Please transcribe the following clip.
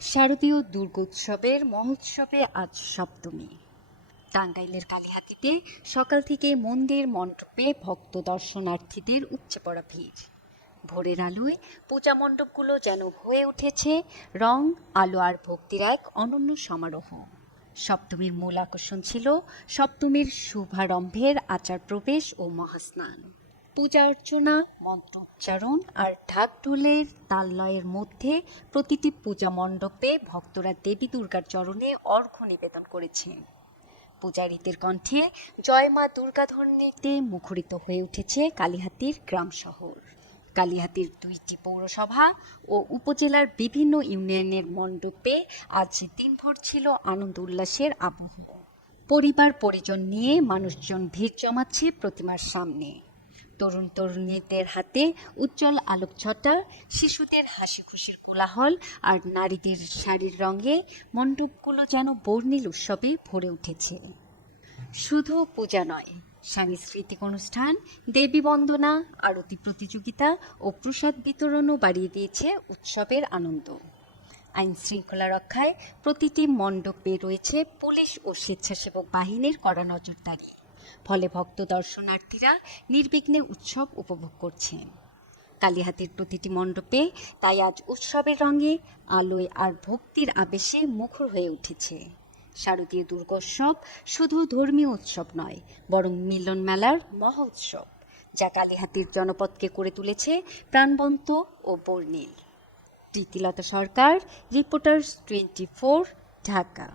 শারদীয় দুর্গোৎসবের মহোৎসবে আজ সপ্তমী। টাঙ্গাইলের কালিহাতীতে সকাল থেকে মন্দির মণ্ডপে ভক্ত দর্শনার্থীদের উপচে পড়া ভিড়। ভোরের আলোয় পূজা মণ্ডপগুলো যেন হয়ে উঠেছে রং, আলো আর ভক্তির এক অনন্য সমারোহ। সপ্তমীর মূল আকর্ষণ ছিল সপ্তমীর শুভারম্ভের আচার প্রবেশ ও মহাস্নান। পূজা অর্চনা, মন্ত্র উচ্চারণ আর ঢাক ঢোলের তাললয়ের মধ্যে প্রতিটি পূজা মণ্ডপে ভক্তরা দেবী দুর্গার চরণে অর্ঘ্য নিবেদন করেছেন। পূজারীদের কণ্ঠে জয় মা দুর্গা ধ্বনিতে মুখরিত হয়ে উঠেছে কালিহাতীর গ্রাম শহর। কালিহাতীর 2টি পৌরসভা ও উপজেলার বিভিন্ন ইউনিয়নের মণ্ডপে আজ দিনভর ছিল আনন্দ উল্লাসের আবহ। পরিবার পরিজন নিয়ে মানুষজন ভিড় জমাচ্ছে প্রতিমার সামনে। তরুণ তরুণীদের হাতে উজ্জ্বল আলোকছটা, শিশুদের হাসি খুশির কোলাহল আর নারীদের শাড়ির রঙে মণ্ডপগুলো যেন বর্ণিল উৎসবে ভরে উঠেছে। শুধু পূজা নয়, সাংস্কৃতিক অনুষ্ঠান, দেবী বন্দনা, আরতি প্রতিযোগিতা ও প্রসাদ বিতরণও বাড়িয়ে দিয়েছে উৎসবের আনন্দ। আইন শৃঙ্খলা রক্ষায় প্রতিটি মণ্ডপে রয়েছে পুলিশ ও স্বেচ্ছাসেবক বাহিনীর কড়া নজরদারি। ফলে ভক্ত দর্শনার্থীরা নির্বিঘ্নে উৎসব উপভোগ করছেন। কালিহাতীর প্রতিটি মণ্ডপে তাই আজ উৎসবের রঙে, আলোয় আর ভক্তির আবেশে মুখর হয়ে উঠেছে। শারদীয় দুর্গোৎসব শুধু ধর্মীয় উৎসব নয়, বরং মিলন মেলার মহা উৎসব, যা কালিহাতীর জনপদকে করে তুলেছে প্রাণবন্ত ও বর্ণিল। প্রীতিলতা সরকার, রিপোর্টার্স 24, ঢাকা।